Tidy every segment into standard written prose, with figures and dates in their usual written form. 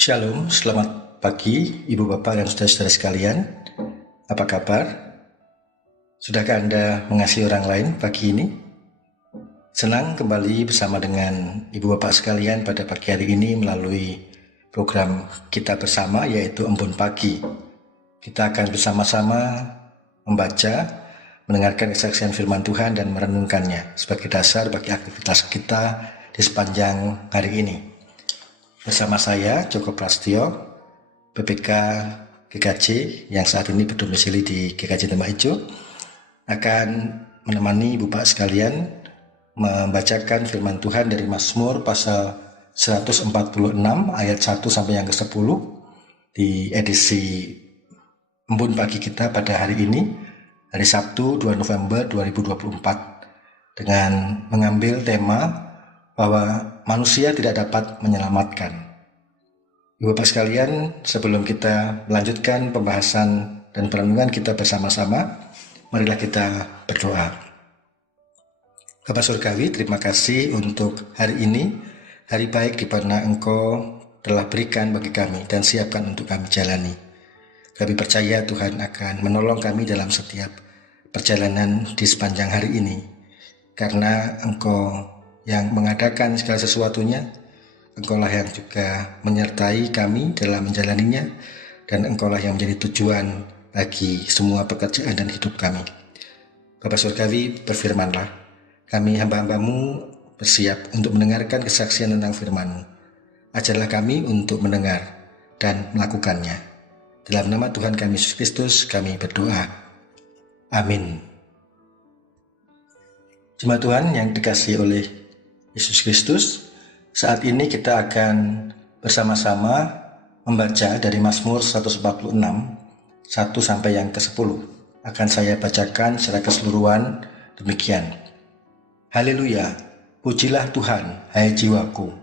Shalom, selamat pagi Ibu Bapak dan saudara-saudara sekalian. Apa kabar? Sudahkah Anda mengasihi orang lain pagi ini? Senang kembali bersama dengan Ibu Bapak sekalian pada pagi hari ini melalui program kita bersama, yaitu Embun Pagi. Kita akan bersama-sama membaca, mendengarkan kesaksian firman Tuhan dan merenungkannya sebagai dasar bagi aktivitas kita di sepanjang hari ini. Bersama saya, Joko Prastio, PPK GKJ yang saat ini berdomisili di GKJ Tembak Ijo, akan menemani Ibu Bapak sekalian membacakan firman Tuhan dari Mazmur pasal 146 ayat 1 sampai yang ke-10 di edisi Embun Pagi kita pada hari ini, hari Sabtu 2 November 2024, dengan mengambil tema bahwa manusia tidak dapat menyelamatkan. Ibu Bapak sekalian, sebelum kita melanjutkan pembahasan dan perenungan kita bersama-sama, marilah kita berdoa. Bapa Surgawi, terima kasih untuk hari ini, hari baik di mana Engkau telah berikan bagi kami dan siapkan untuk kami jalani. Kami percaya Tuhan akan menolong kami dalam setiap perjalanan di sepanjang hari ini, karena Engkau yang mengadakan segala sesuatunya, Engkaulah yang juga menyertai kami dalam menjalaninya, dan Engkaulah yang menjadi tujuan bagi semua pekerjaan dan hidup kami. Bapa Surgawi, berfirmanlah, kami hamba-hambamu bersiap untuk mendengarkan kesaksian tentang firman-Mu. Ajarlah kami untuk mendengar dan melakukannya. Dalam nama Tuhan kami Yesus Kristus kami berdoa. Amin. Jemaat Tuhan yang dikasihi oleh Yesus Kristus, saat ini kita akan bersama-sama membaca dari Mazmur 146, 1 sampai yang ke-10. Akan saya bacakan secara keseluruhan demikian. Haleluya, pujilah Tuhan, hai jiwaku.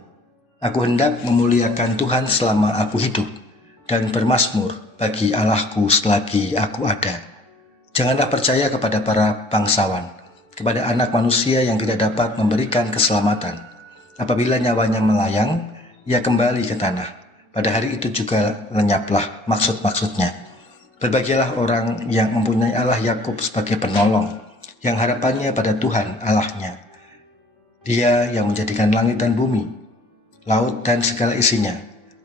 Aku hendak memuliakan Tuhan selama aku hidup, dan bermazmur bagi Allahku selagi aku ada. Janganlah percaya kepada para bangsawan, kepada anak manusia yang tidak dapat memberikan keselamatan. Apabila nyawanya melayang, ia kembali ke tanah. Pada hari itu juga lenyaplah maksud-maksudnya. Berbahagialah orang yang mempunyai Allah Yakub sebagai penolong, yang harapannya pada Tuhan Allahnya. Dia yang menjadikan langit dan bumi, laut dan segala isinya,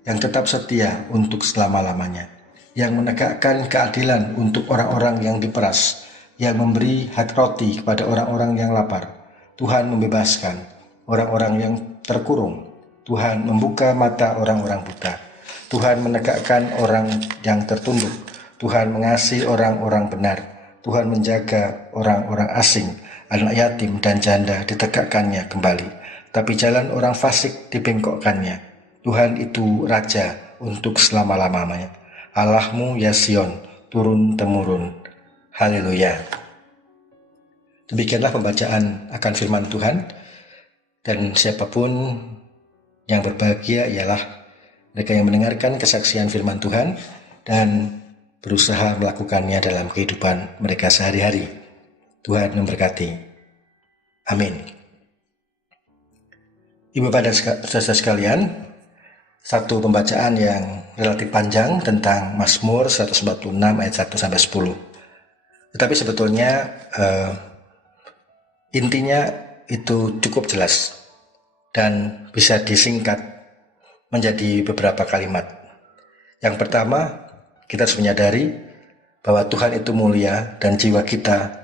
yang tetap setia untuk selama-lamanya, yang menegakkan keadilan untuk orang-orang yang diperas, yang memberi hak roti kepada orang-orang yang lapar. Tuhan membebaskan orang-orang yang terkurung. Tuhan membuka mata orang-orang buta. Tuhan menegakkan orang yang tertunduk. Tuhan mengasihi orang-orang benar. Tuhan menjaga orang-orang asing, anak yatim dan janda ditegakkannya kembali. Tapi jalan orang fasik dibengkokkannya. Tuhan itu Raja untuk selama-lamanya. Allahmu ya Sion, turun-temurun. Haleluya. Demikianlah pembacaan akan firman Tuhan, dan siapapun yang berbahagia ialah mereka yang mendengarkan kesaksian firman Tuhan dan berusaha melakukannya dalam kehidupan mereka sehari-hari. Tuhan memberkati. Amin. Ibu Bapak dan saudara sekalian, satu pembacaan yang relatif panjang tentang Mazmur 146 ayat 1 sampai 10. Tetapi sebetulnya intinya itu cukup jelas dan bisa disingkat menjadi beberapa kalimat. Yang pertama, kita harus menyadari bahwa Tuhan itu mulia dan jiwa kita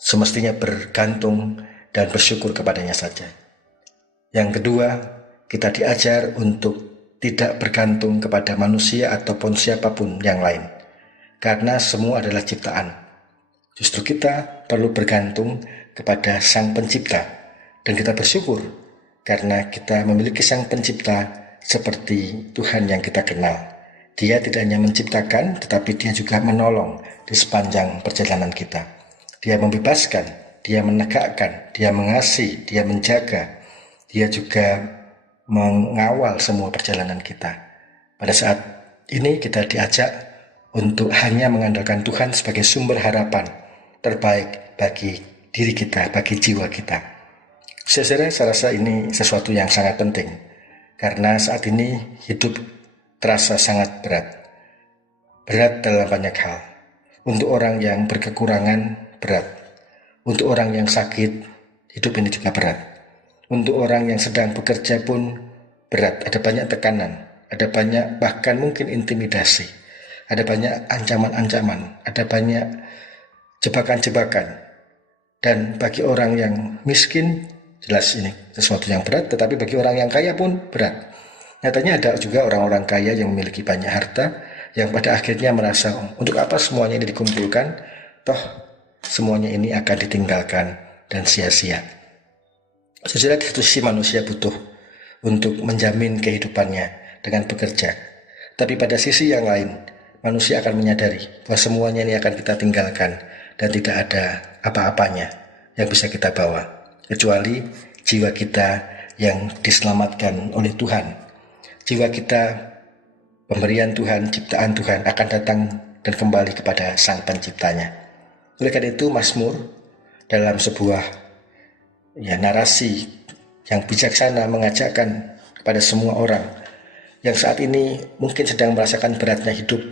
semestinya bergantung dan bersyukur kepadanya saja. Yang kedua, kita diajar untuk tidak bergantung kepada manusia ataupun siapapun yang lain, karena semua adalah ciptaan. Justru kita perlu bergantung kepada Sang Pencipta, dan kita bersyukur karena kita memiliki Sang Pencipta seperti Tuhan yang kita kenal. Dia tidak hanya menciptakan, tetapi Dia juga menolong di sepanjang perjalanan kita. Dia membebaskan, Dia menegakkan, Dia mengasihi, Dia menjaga. Dia juga mengawal semua perjalanan kita. Pada saat ini kita diajak untuk hanya mengandalkan Tuhan sebagai sumber harapan terbaik bagi diri kita, bagi jiwa kita. Saya rasa ini sesuatu yang sangat penting, karena saat ini hidup terasa sangat berat. Berat dalam banyak hal. Untuk orang yang berkekurangan, berat. Untuk orang yang sakit, hidup ini juga berat. Untuk orang yang sedang bekerja pun berat. Ada banyak tekanan, ada banyak bahkan mungkin intimidasi, ada banyak ancaman-ancaman, ada banyak jebakan-jebakan. Dan bagi orang yang miskin, jelas ini sesuatu yang berat, tetapi bagi orang yang kaya pun berat. Nyatanya ada juga orang-orang kaya yang memiliki banyak harta, yang pada akhirnya merasa, untuk apa semuanya ini dikumpulkan, toh semuanya ini akan ditinggalkan dan sia-sia. Sesudah di satu sisi manusia butuh untuk menjamin kehidupannya dengan bekerja. Tapi pada sisi yang lain, manusia akan menyadari bahwa semuanya ini akan kita tinggalkan dan tidak ada apa-apanya yang bisa kita bawa, kecuali jiwa kita yang diselamatkan oleh Tuhan. Jiwa kita, pemberian Tuhan, ciptaan Tuhan akan datang dan kembali kepada Sang Penciptanya. Oleh karena itu Mazmur dalam sebuah narasi yang bijaksana mengajakkan kepada semua orang yang saat ini mungkin sedang merasakan beratnya hidup,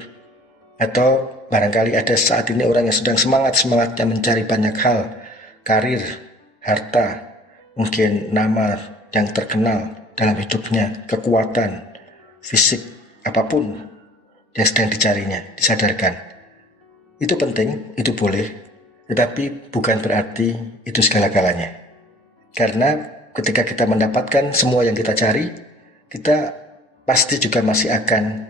atau barangkali ada saat ini orang yang sedang semangat-semangatnya mencari banyak hal, karir, harta, mungkin nama yang terkenal dalam hidupnya, kekuatan, fisik, apapun yang sedang dicarinya, disadarkan. Itu penting, itu boleh, tetapi bukan berarti itu segala-galanya. Karena ketika kita mendapatkan semua yang kita cari, kita pasti juga masih akan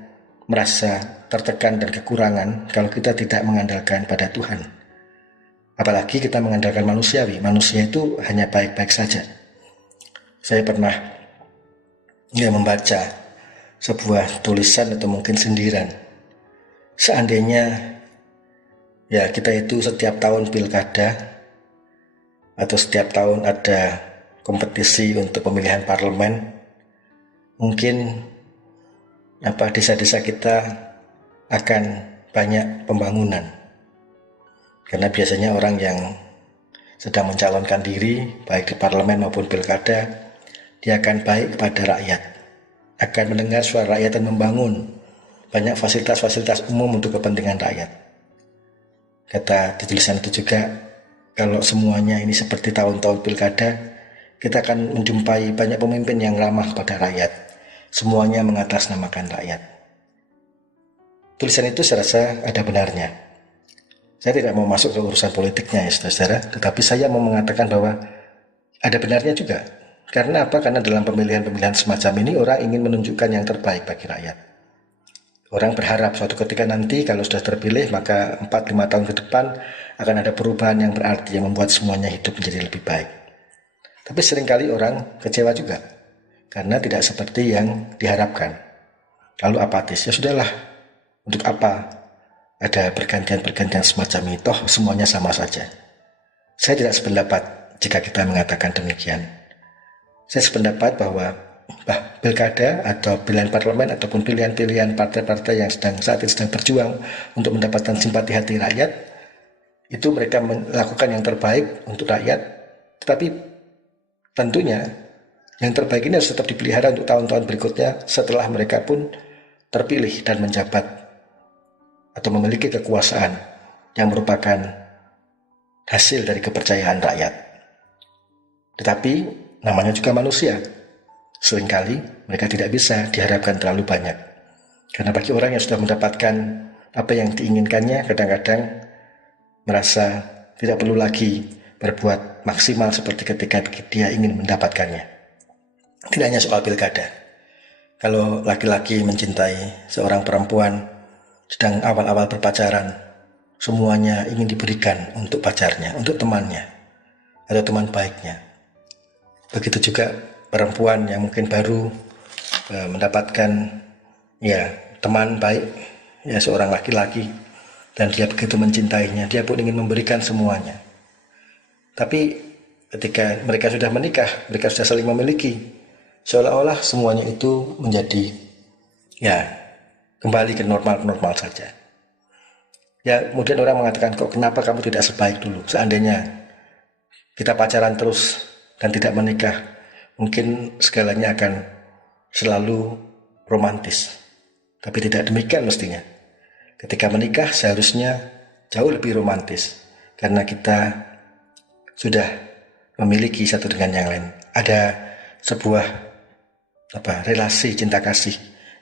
merasa tertekan dan kekurangan kalau kita tidak mengandalkan pada Tuhan. Apalagi kita mengandalkan manusiawi. Manusia itu hanya baik-baik saja. Saya pernah membaca sebuah tulisan atau mungkin sindiran. Seandainya kita itu setiap tahun pilkada atau setiap tahun ada kompetisi untuk pemilihan parlemen, mungkin desa-desa kita akan banyak pembangunan. Karena biasanya orang yang sedang mencalonkan diri, baik di parlemen maupun pilkada, dia akan baik kepada rakyat, akan mendengar suara rakyat dan membangun banyak fasilitas-fasilitas umum untuk kepentingan rakyat. Kata di tulisan itu juga, kalau semuanya ini seperti tahun-tahun pilkada, kita akan menjumpai banyak pemimpin yang ramah kepada rakyat. Semuanya mengatasnamakan rakyat. Tulisan itu saya rasa ada benarnya. Saya tidak mau masuk ke urusan politiknya ya saudara-saudara, tetapi saya mau mengatakan bahwa ada benarnya juga. Karena apa? Karena dalam pemilihan-pemilihan semacam ini orang ingin menunjukkan yang terbaik bagi rakyat. Orang berharap suatu ketika nanti kalau sudah terpilih, maka 4-5 tahun ke depan akan ada perubahan yang berarti yang membuat semuanya hidup menjadi lebih baik. Tapi seringkali orang kecewa juga karena tidak seperti yang diharapkan. Lalu apatis, ya sudahlah, untuk apa ada pergantian-pergantian semacam itu, toh semuanya sama saja. Saya tidak sependapat jika kita mengatakan demikian. Saya sependapat bahwa pilkada atau pilihan parlemen ataupun pilihan-pilihan partai-partai yang saat ini sedang berjuang untuk mendapatkan simpati hati rakyat, itu mereka melakukan yang terbaik untuk rakyat, tetapi tentunya yang terbaik ini harus tetap dipelihara untuk tahun-tahun berikutnya setelah mereka pun terpilih dan menjabat atau memiliki kekuasaan yang merupakan hasil dari kepercayaan rakyat. Tetapi namanya juga manusia. Seringkali mereka tidak bisa diharapkan terlalu banyak. Karena bagi orang yang sudah mendapatkan apa yang diinginkannya, kadang-kadang merasa tidak perlu lagi berbuat maksimal seperti ketika dia ingin mendapatkannya. Tidak hanya soal pilkada. Kalau laki-laki mencintai seorang perempuan sedang awal-awal berpacaran, semuanya ingin diberikan untuk pacarnya, untuk temannya, atau teman baiknya. Begitu juga perempuan yang mungkin baru mendapatkan teman baik, seorang laki-laki, dan dia begitu mencintainya, dia pun ingin memberikan semuanya. Tapi ketika mereka sudah menikah, mereka sudah saling memiliki, seolah-olah semuanya itu menjadi kembali ke normal saja. Kemudian orang mengatakan, kok kenapa kamu tidak sebaik dulu? Seandainya kita pacaran terus dan tidak menikah, mungkin segalanya akan selalu romantis. Tapi tidak demikian mestinya. Ketika menikah seharusnya jauh lebih romantis, karena kita sudah memiliki satu dengan yang lain. Ada sebuah relasi cinta kasih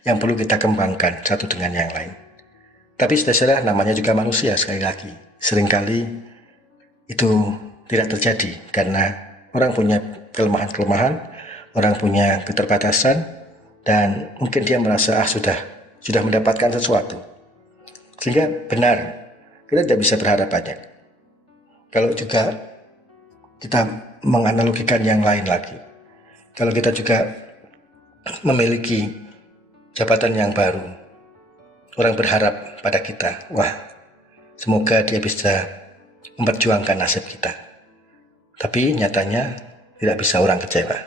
yang perlu kita kembangkan satu dengan yang lain. Tapi saudara, namanya juga manusia, sekali lagi. Seringkali itu tidak terjadi karena orang punya kelemahan-kelemahan, orang punya keterbatasan, dan mungkin dia merasa sudah mendapatkan sesuatu. Sehingga benar, kita tidak bisa berharap banyak. Kalau juga kita menganalogikan yang lain lagi, kalau kita juga memiliki jabatan yang baru, orang berharap pada kita, wah, semoga dia bisa memperjuangkan nasib kita. Tapi nyatanya tidak bisa, orang kecewa.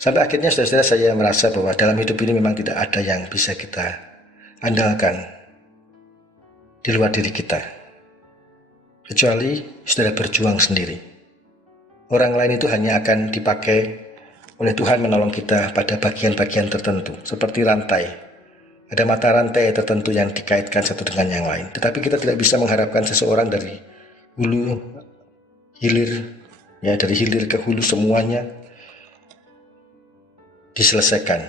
Sampai akhirnya saudara-saudara, saya merasa bahwa dalam hidup ini memang tidak ada yang bisa kita andalkan di luar diri kita, kecuali saudara berjuang sendiri. Orang lain itu hanya akan dipakai oleh Tuhan menolong kita pada bagian-bagian tertentu, seperti rantai. Ada mata rantai tertentu yang dikaitkan satu dengan yang lain. Tetapi kita tidak bisa mengharapkan seseorang dari hulu hilir, dari hilir ke hulu semuanya diselesaikan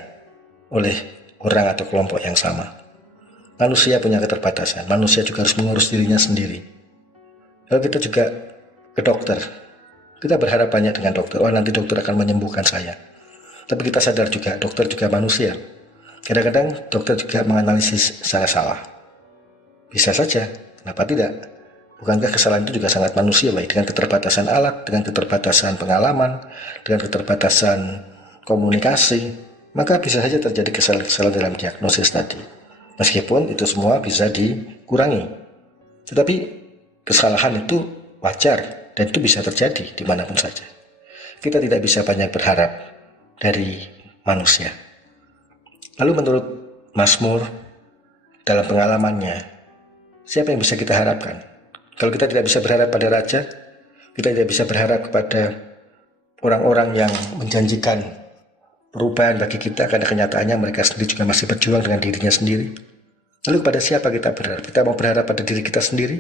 oleh orang atau kelompok yang sama. Manusia punya keterbatasan, manusia juga harus mengurus dirinya sendiri. Kalau kita juga ke dokter, kita berharap banyak dengan dokter, nanti dokter akan menyembuhkan saya. Tapi kita sadar juga, dokter juga manusia. Kadang-kadang dokter juga menganalisis secara salah. Bisa saja, kenapa tidak? Bukankah kesalahan itu juga sangat manusiawi, dengan keterbatasan alat, dengan keterbatasan pengalaman, dengan keterbatasan komunikasi, maka bisa saja terjadi kesalahan dalam diagnosis tadi. Meskipun itu semua bisa dikurangi, tetapi kesalahan itu wajar dan itu bisa terjadi dimanapun saja. Kita tidak bisa banyak berharap dari manusia. Lalu menurut Mazmur, dalam pengalamannya, siapa yang bisa kita harapkan? Kalau kita tidak bisa berharap pada raja, kita tidak bisa berharap kepada orang-orang yang menjanjikan perubahan bagi kita, karena kenyataannya mereka sendiri juga masih berjuang dengan dirinya sendiri. Lalu pada siapa kita berharap? Kita mau berharap pada diri kita sendiri?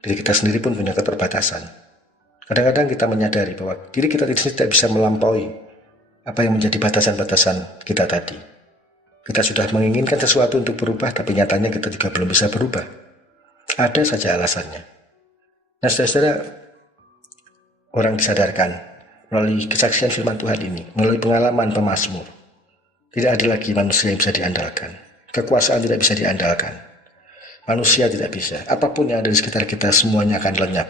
Diri kita sendiri pun punya keterbatasan. Kadang-kadang kita menyadari bahwa diri kita tidak bisa melampaui apa yang menjadi batasan-batasan kita tadi. Kita sudah menginginkan sesuatu untuk berubah, tapi nyatanya kita juga belum bisa berubah. Ada saja alasannya. Nah, saudara-saudara, orang disadarkan melalui kesaksian firman Tuhan ini, melalui pengalaman pemazmur, tidak ada lagi manusia yang bisa diandalkan. Kekuasaan tidak bisa diandalkan. Manusia tidak bisa. Apapun yang ada di sekitar kita semuanya akan lenyap.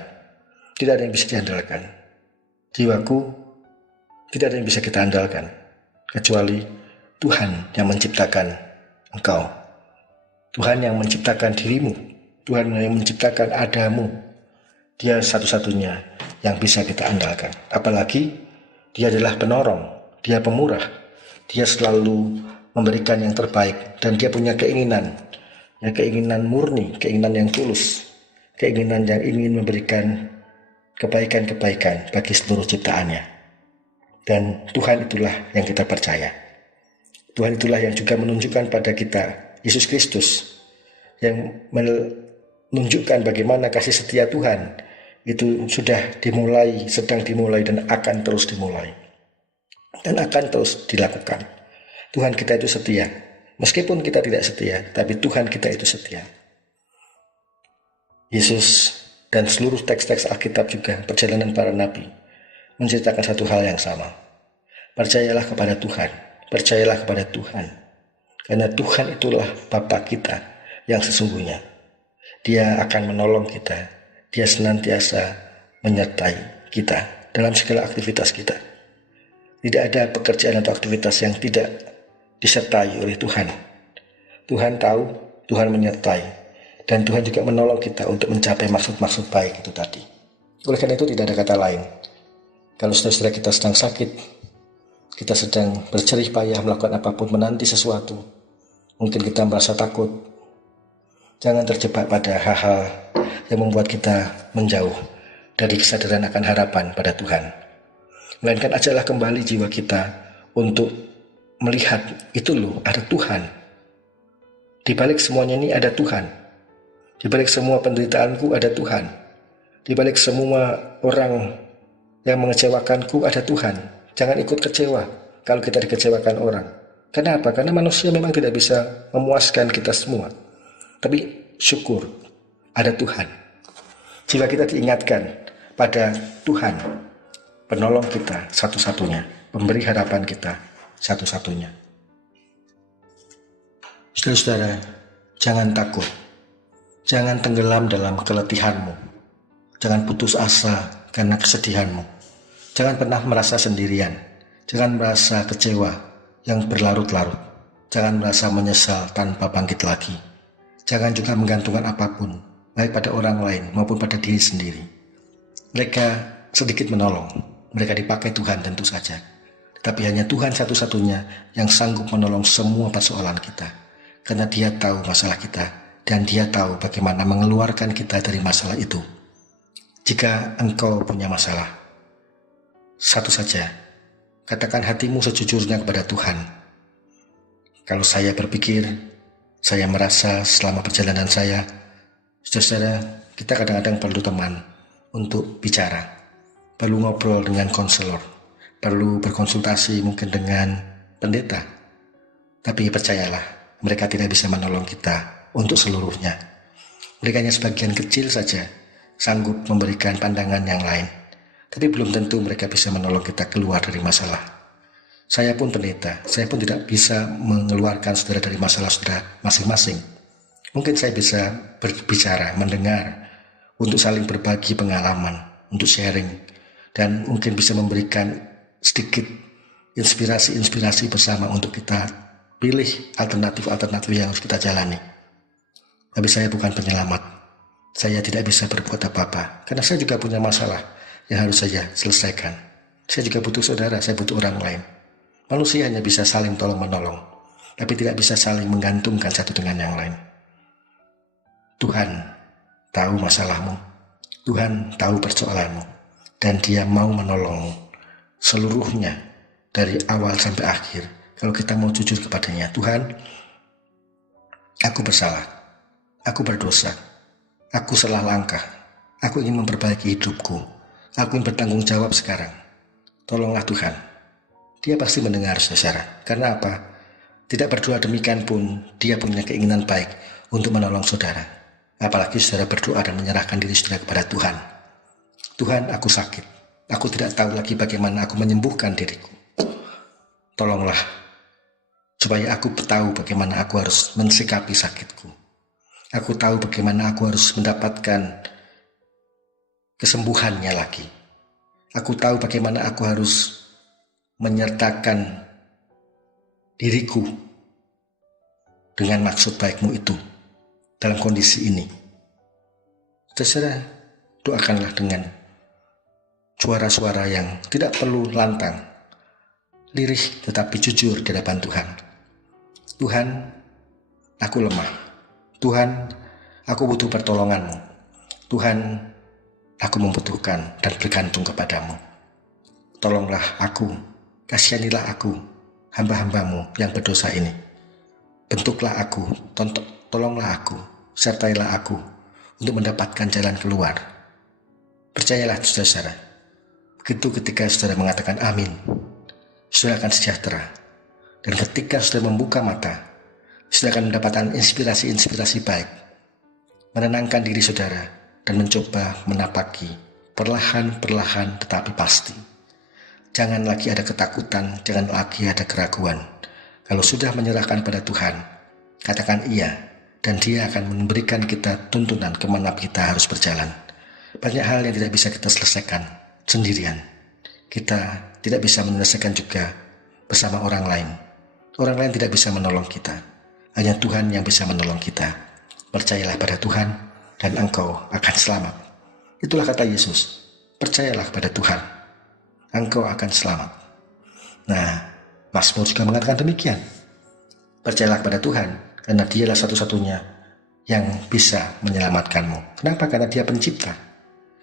Tidak ada yang bisa diandalkan. Jiwaku, tidak ada yang bisa kita andalkan, kecuali Tuhan yang menciptakan engkau. Tuhan yang menciptakan dirimu. Tuhan yang menciptakan Adamu. Dia satu-satunya yang bisa kita andalkan. Apalagi dia adalah penolong. Dia pemurah. Dia selalu memberikan yang terbaik, dan dia punya keinginan murni, keinginan yang tulus, keinginan yang ingin memberikan kebaikan-kebaikan bagi seluruh ciptaannya. Dan Tuhan itulah yang kita percaya. Tuhan itulah yang juga menunjukkan pada kita Yesus Kristus, yang menunjukkan bagaimana kasih setia Tuhan itu sudah dimulai, sedang dimulai, dan akan terus dimulai, dan akan terus dilakukan. Tuhan kita itu setia. Meskipun kita tidak setia, tapi Tuhan kita itu setia. Yesus dan seluruh teks-teks Alkitab juga, perjalanan para nabi, menceritakan satu hal yang sama. Percayalah kepada Tuhan. Percayalah kepada Tuhan. Karena Tuhan itulah Bapa kita yang sesungguhnya. Dia akan menolong kita. Dia senantiasa menyertai kita dalam segala aktivitas kita. Tidak ada pekerjaan atau aktivitas yang tidak disertai oleh Tuhan. Tuhan tahu, Tuhan menyertai, dan Tuhan juga menolong kita untuk mencapai maksud-maksud baik itu tadi. Oleh karena itu tidak ada kata lain. Kalau saudara kita sedang sakit, kita sedang berjerih payah melakukan apapun, menanti sesuatu, mungkin kita merasa takut, jangan terjebak pada hal-hal yang membuat kita menjauh dari kesadaran akan harapan pada Tuhan. Melainkan ajaklah kembali jiwa kita untuk melihat, itu loh, ada Tuhan. Di balik semuanya ini ada Tuhan. Di balik semua penderitaanku ada Tuhan. Di balik semua orang yang mengecewakanku ada Tuhan. Jangan ikut kecewa kalau kita dikecewakan orang. Kenapa? Karena manusia memang tidak bisa memuaskan kita semua. Tapi syukur ada Tuhan. Jika kita diingatkan pada Tuhan, penolong kita satu-satunya, pemberi harapan kita satu-satunya. Saudara-saudara, jangan takut. Jangan tenggelam dalam keletihanmu. Jangan putus asa karena kesedihanmu. Jangan pernah merasa sendirian. Jangan merasa kecewa yang berlarut-larut. Jangan merasa menyesal tanpa bangkit lagi. Jangan juga menggantungkan apapun, baik pada orang lain maupun pada diri sendiri. Mereka sedikit menolong. Mereka dipakai Tuhan tentu saja. Tetapi hanya Tuhan satu-satunya yang sanggup menolong semua persoalan kita. Karena Dia tahu masalah kita. Dan Dia tahu bagaimana mengeluarkan kita dari masalah itu. Jika engkau punya masalah, satu saja, katakan hatimu sejujurnya kepada Tuhan. Kalau saya berpikir, saya merasa selama perjalanan saya, saudara, kita kadang-kadang perlu teman untuk bicara. Perlu ngobrol dengan konselor, perlu berkonsultasi mungkin dengan pendeta. Tapi percayalah, mereka tidak bisa menolong kita untuk seluruhnya. Mereka hanya sebagian kecil saja sanggup memberikan pandangan yang lain. Tapi belum tentu mereka bisa menolong kita keluar dari masalah. Saya pun pendeta, saya pun tidak bisa mengeluarkan saudara dari masalah saudara masing-masing. Mungkin saya bisa berbicara, mendengar, untuk saling berbagi pengalaman, untuk sharing, dan mungkin bisa memberikan sedikit inspirasi-inspirasi bersama untuk kita pilih alternatif-alternatif yang harus kita jalani. Tapi saya bukan penyelamat. Saya tidak bisa berbuat apa-apa. Karena saya juga punya masalah yang harus saya selesaikan. Saya juga butuh saudara, saya butuh orang lain. Manusia hanya bisa saling tolong-menolong. Tapi tidak bisa saling menggantungkan satu dengan yang lain. Tuhan tahu masalahmu. Tuhan tahu persoalanmu. Dan Dia mau menolongmu seluruhnya dari awal sampai akhir. Kalau kita mau jujur kepadanya, Tuhan, aku bersalah. Aku berdosa, aku salah langkah, aku ingin memperbaiki hidupku, aku ingin bertanggung jawab sekarang. Tolonglah Tuhan. Dia pasti mendengar saudara. Karena apa? Tidak berdoa demikian pun, Dia punya keinginan baik untuk menolong saudara. Apalagi saudara berdoa dan menyerahkan diri saudara kepada Tuhan. Tuhan, aku sakit. Aku tidak tahu lagi bagaimana aku menyembuhkan diriku. Tolonglah, supaya aku tahu bagaimana aku harus mensikapi sakitku. Aku tahu bagaimana aku harus mendapatkan kesembuhannya lagi. Aku tahu bagaimana aku harus menyertakan diriku dengan maksud baikmu itu dalam kondisi ini. Terserah, doakanlah dengan suara-suara yang tidak perlu lantang, lirih tetapi jujur di hadapan Tuhan. Tuhan, aku lemah. Tuhan, aku butuh pertolongan-Mu. Tuhan, aku membutuhkan dan bergantung kepadamu. Tolonglah aku, kasihanilah aku, hamba-hamba-Mu yang berdosa ini. Bentuklah aku, tolonglah aku, sertailah aku untuk mendapatkan jalan keluar. Percayalah saudara, begitu ketika saudara mengatakan amin, saudara akan sejahtera. Dan ketika saudara membuka mata, saudara akan mendapatkan inspirasi-inspirasi baik, menenangkan diri saudara, dan mencoba menapaki perlahan-perlahan tetapi pasti. Jangan lagi ada ketakutan, jangan lagi ada keraguan. Kalau sudah menyerahkan pada Tuhan, katakan iya, dan Dia akan memberikan kita tuntunan kemana kita harus berjalan. Banyak hal yang tidak bisa kita selesaikan sendirian. Kita tidak bisa menyelesaikan juga bersama orang lain. Orang lain tidak bisa menolong kita. Hanya Tuhan yang bisa menolong kita. Percayalah pada Tuhan dan engkau akan selamat. Itulah kata Yesus. Percayalah pada Tuhan, engkau akan selamat. Nah, Mazmur juga mengatakan demikian. Percayalah pada Tuhan, karena Dialah satu-satunya yang bisa menyelamatkanmu. Kenapa? Karena Dia pencipta.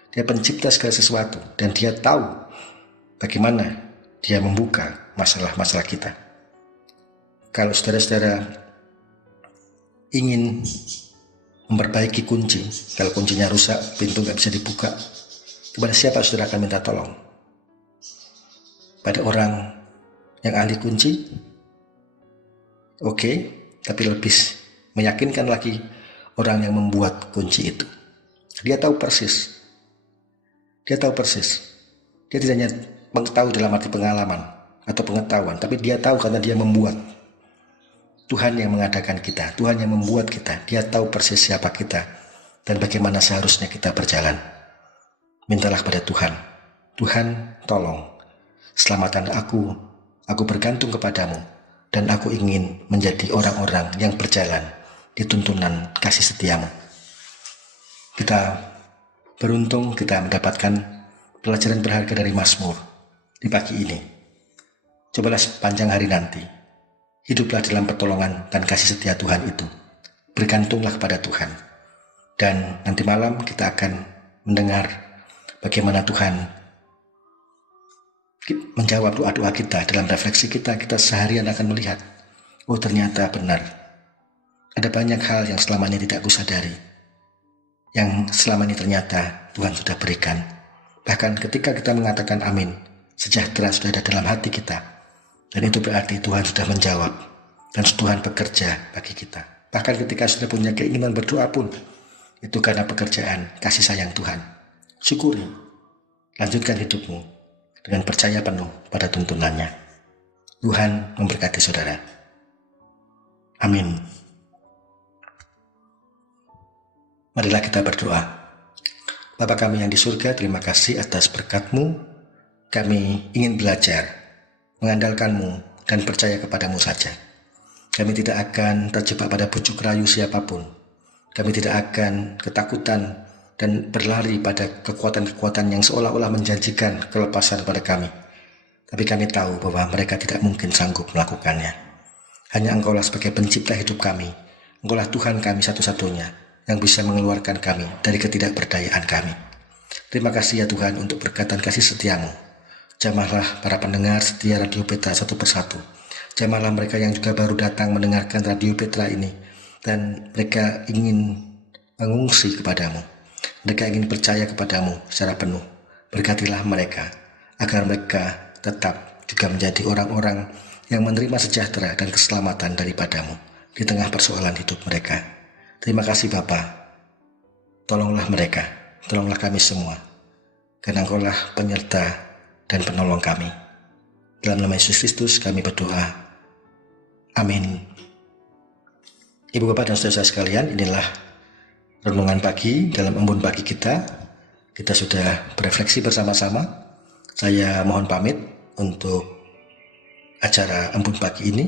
Dia pencipta segala sesuatu. Dan Dia tahu bagaimana Dia membuka masalah-masalah kita. Kalau saudara-saudara ingin memperbaiki kunci, kalau kuncinya rusak, pintu nggak bisa dibuka, kepada siapa saudara akan minta tolong? Pada orang yang ahli kunci? Oke, tapi lebih meyakinkan lagi orang yang membuat kunci itu. Dia tahu persis. Dia tidak hanya mengetahui dalam arti pengalaman atau pengetahuan, tapi dia tahu karena dia membuat. Tuhan yang mengadakan kita, Tuhan yang membuat kita. Dia tahu persis siapa kita dan bagaimana seharusnya kita berjalan. Mintalah pada Tuhan. Tuhan, tolong selamatkan aku bergantung kepadamu, dan aku ingin menjadi orang-orang yang berjalan di tuntunan kasih setiamu. Kita beruntung kita mendapatkan pelajaran berharga dari Mazmur di pagi ini. Cobalah sepanjang hari nanti, hiduplah dalam pertolongan dan kasih setia Tuhan itu. Bergantunglah kepada Tuhan. Dan nanti malam kita akan mendengar bagaimana Tuhan menjawab doa-doa kita. Dalam refleksi kita seharian akan melihat, oh ternyata benar. Ada banyak hal yang selama ini tidak kusadari, yang selama ini ternyata Tuhan sudah berikan. Bahkan ketika kita mengatakan amin, sejahtera sudah ada dalam hati kita. Dan itu berarti Tuhan sudah menjawab, dan Tuhan bekerja bagi kita. Bahkan ketika sudah punya keinginan berdoa pun, itu karena pekerjaan kasih sayang Tuhan. Syukuri, lanjutkan hidupmu dengan percaya penuh pada tuntunannya. Tuhan memberkati saudara. Amin. Marilah kita berdoa. Bapa kami yang di surga, terima kasih atas berkat-Mu. Kami ingin belajar, mengandalkan-Mu, dan percaya kepadamu saja. Kami tidak akan terjebak pada bujuk rayu siapapun. Kami tidak akan ketakutan dan berlari pada kekuatan-kekuatan yang seolah-olah menjanjikan kelepasan pada kami. Tapi kami tahu bahwa mereka tidak mungkin sanggup melakukannya. Hanya Engkaulah sebagai pencipta hidup kami. Engkaulah Tuhan kami satu-satunya yang bisa mengeluarkan kami dari ketidakberdayaan kami. Terima kasih ya Tuhan untuk berkat dan kasih setiamu. Jamahlah para pendengar setia Radio Petra satu persatu. Jamahlah mereka yang juga baru datang mendengarkan Radio Petra ini, dan mereka ingin mengungsi kepadamu. Mereka ingin percaya kepadamu secara penuh. Berkatilah mereka, agar mereka tetap juga menjadi orang-orang yang menerima sejahtera dan keselamatan daripadamu di tengah persoalan hidup mereka. Terima kasih Bapa. Tolonglah mereka, tolonglah kami semua, karena Engkaulah penyerta dan penolong kami. Dalam nama Yesus Kristus kami berdoa. Amin. Ibu bapak dan saudara sekalian, inilah renungan pagi dalam embun pagi kita. Kita sudah berefleksi bersama-sama. Saya mohon pamit untuk acara embun pagi ini,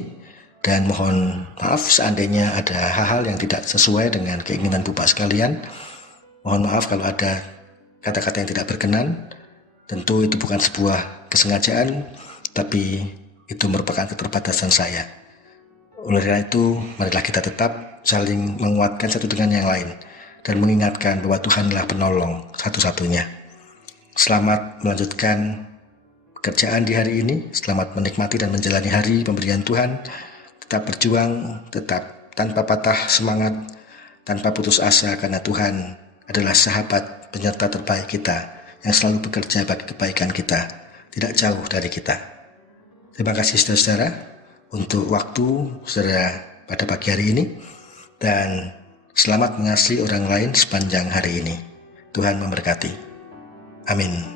dan mohon maaf seandainya ada hal-hal yang tidak sesuai dengan keinginan bapak sekalian. Mohon maaf kalau ada kata-kata yang tidak berkenan. Tentu itu bukan sebuah kesengajaan, tapi itu merupakan keterbatasan saya. Oleh karena itu, marilah kita tetap saling menguatkan satu dengan yang lain dan mengingatkan bahwa Tuhanlah penolong satu-satunya. Selamat melanjutkan pekerjaan di hari ini, selamat menikmati dan menjalani hari pemberian Tuhan. Tetap berjuang, tetap tanpa patah semangat, tanpa putus asa, karena Tuhan adalah sahabat penyerta terbaik kita yang selalu bekerja bagi kebaikan kita, tidak jauh dari kita. Terima kasih saudara-saudara untuk waktu saudara pada pagi hari ini, dan selamat mengasihi orang lain sepanjang hari ini. Tuhan memberkati. Amin.